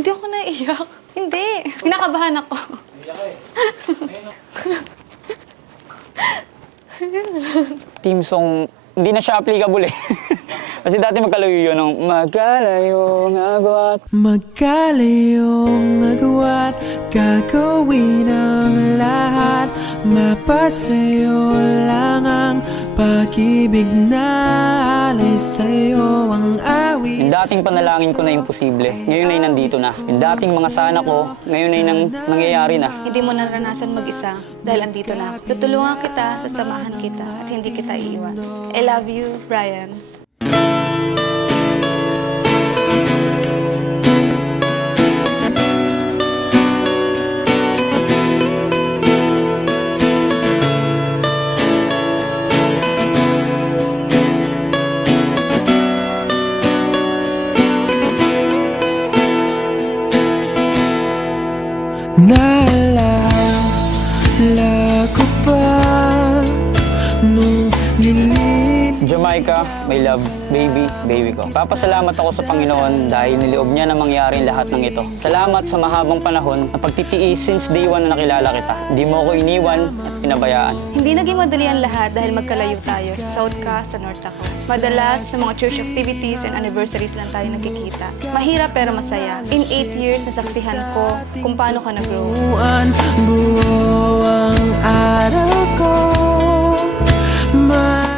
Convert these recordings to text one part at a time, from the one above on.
Hindi ako naiiyak. Hindi. Kinakabahan ako. Team song, hindi na siya applicable eh. Kasi dati magkalayo yun ng magkalayong agwat. Magkalayong agwat, gagawin ang lahat. Mapasayo lang ang pag-ibig na alay sa'yo ang awit. Yung dating panalangin ko na imposible, ngayon ay nandito na. Yung dating mga sana ko, ngayon ay nangyayari na. Hindi mo naranasan mag-isa dahil andito na ako. Tutulungan kita, sasamahan kita, at hindi kita iiwan. I love you, Brian. Naalala ko pa nung nilim. Jamaica, my love, baby ko. Papasalamat ako sa Panginoon dahil niloob niya na mangyari lahat ng ito. Salamat sa mahabang panahon na pagtitiis since day one na nakilala kita. Hindi mo ako iniwan at pinabayaan. Hindi naging madali ang lahat dahil magkalayo tayo. Sa South ka, sa North ako. Madalas, sa mga church activities and anniversaries lang tayo nagkikita. Mahirap pero masaya. In 8 years, nasaksihan ko kung paano ka nag-grow. Buo ang araw ko.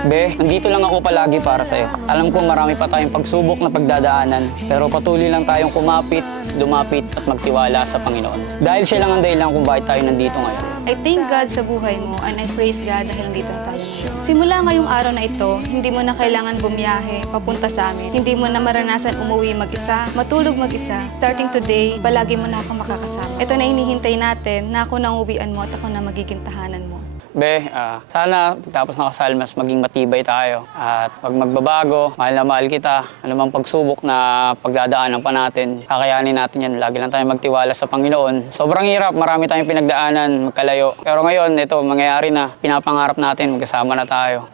Be, nandito lang ako palagi para sa'yo. Alam ko marami pa tayong pagsubok na pagdadaanan, pero patuloy lang tayong kumapit, lumapit at magtiwala sa Panginoon. Dahil siya lang ang dahilan kung bakit tayo nandito ngayon. I thank God sa buhay mo and I praise God dahil nandito na tayo ngayon. Simula ngayong araw na ito, hindi mo na kailangan bumiyahe papunta sa amin. Hindi mo na maranasan umuwi mag-isa, matulog mag-isa. Starting today, palagi mo na ako makakasama. Ito na hinihintay natin na ako na uwian mo at ako na magiging tahanan mo. Be, sana pagtapos ng kasal mas maging matibay tayo. At pag magbabago, mahal na mahal kita. Anumang pagsubok na pagdadaanan pa natin, kakayanin natin yan. Lagi lang tayo magtiwala sa Panginoon. Sobrang hirap, marami tayong pinagdaanan, magkalayo. Pero ngayon, ito, mangyayari na. Pinapangarap natin, magkasama na tayo.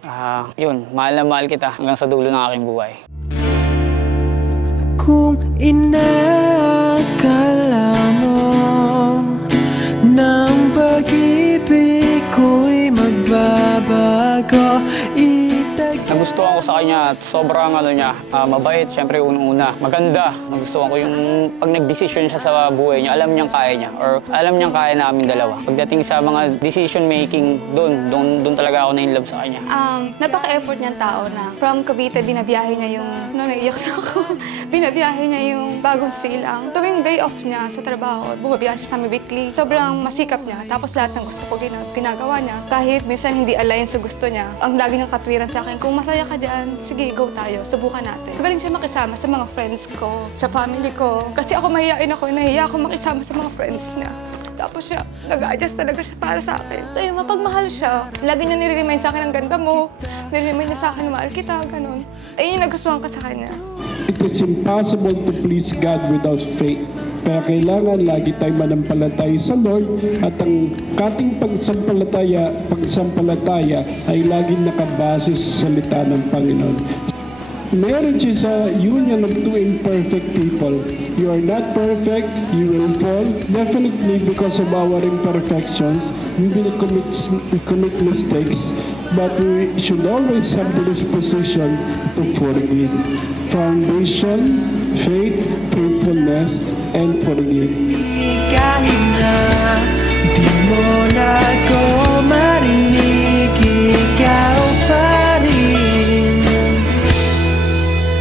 Yun, mahal na mahal kita hanggang sa dulo ng aking buhay. Kung inakala mo ng pag-ibig ko'y magbabago, Nagustuhan ko sa kanya at sobrang mabait, syempre unang-una. Maganda. Nagustuhan ko yung pag nag-decision siya sa buhay niya, alam niyang kaya niya or alam niyang kaya namin dalawa. Pagdating sa mga decision making, doon talaga ako na-inlove sa kanya. Napaka-effort niyang tao na from Cavite, binabiyahe niya yung, naiyak na ako. Binabiyahe niya yung bagong silang. Tuwing day off niya sa trabaho, bumabiyahe siya sa amin weekly. Sobrang masikap niya. Tapos lahat ng gusto ko ginagawa niya. Kahit minsan hindi align sa gusto niya. Ang lagi niyang katwiran sa akin, kung masaya ka dyan, sige, go tayo. Subukan natin. Magaling siya makisama sa mga friends ko, sa family ko. Kasi ako mahihain ako, nahiya ako makisama sa mga friends niya. Tapos siya, nag-a-adjust talaga siya para sa akin. Tayo, mapagmahal siya. Lagi niya nire-remind sa akin ang ganda mo. Nire-remind niya sa akin, mahal kita, ganun. Ayun yung nagustuhan ko sa kanya. It is impossible to please God without faith. Kaya kailangan lagi tayong manampalataya sa Lord at ang kating pagsampalataya ay laging nakabase sa salita ng Panginoon. Marriage is a union of two imperfect people. You are not perfect, you will fall. Definitely because of our imperfections, we will commit mistakes. But we should always have the disposition to forgive. Foundation, faith, faithfulness, and forgive. kahit na di mo na ako marinig, ikaw pa rin.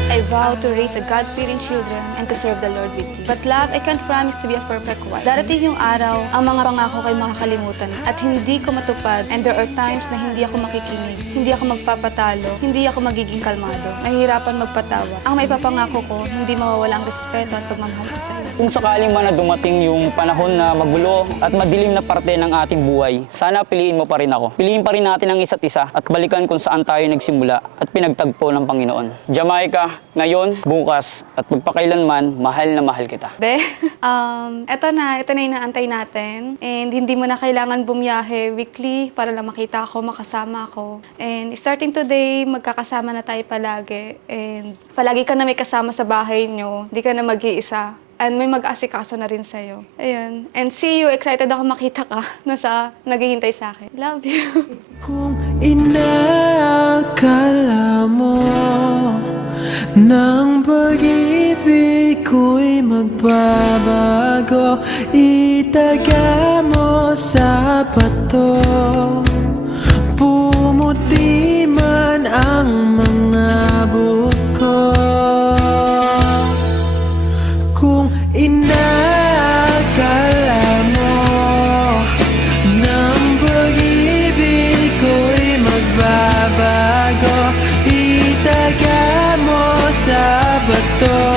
I vow to raise a God-fearing children and to serve the Lord with you. But love, I can't promise to be a perfect wife. Darating yung araw, ang mga pangako ko'y makakalimutan at hindi ko matupad. And there are times na hindi ako makikinig, hindi ako magpapatalo, hindi ako magiging kalmado, mahihirapan magpatawad. Ang maipapangako ko, hindi mawawala ang respeto at pagmamahal ko sa iyo. Kung sakaling man na dumating yung panahon na magulo at madilim na parte ng ating buhay, sana piliin mo pa rin ako. Piliin pa rin natin ang isa't isa at balikan kung saan tayo nagsimula at pinagtagpo ng Panginoon. Jamaica, ngayon, bukas, at magpakailanman, mahal na mahal kita. Be, eto na yung naantay natin. And hindi mo na kailangan bumiyahe weekly para lang makita ako, makasama ako. And starting today, magkakasama na tayo palagi. And palagi ka na may kasama sa bahay nyo. Hindi ka na mag-iisa. and may mag-aasikaso na rin sa'yo. Ayun. And see you. Excited ako makita ka na naghihintay sa akin. Love you. Kung inaakala mo ng pag-ibig ko'y magbabago, itaga mo sa bato. Pumuti man ang mga buko. Kung inaakala mo ng pag-ibig ko'y magbabago, itaga mo sa bato.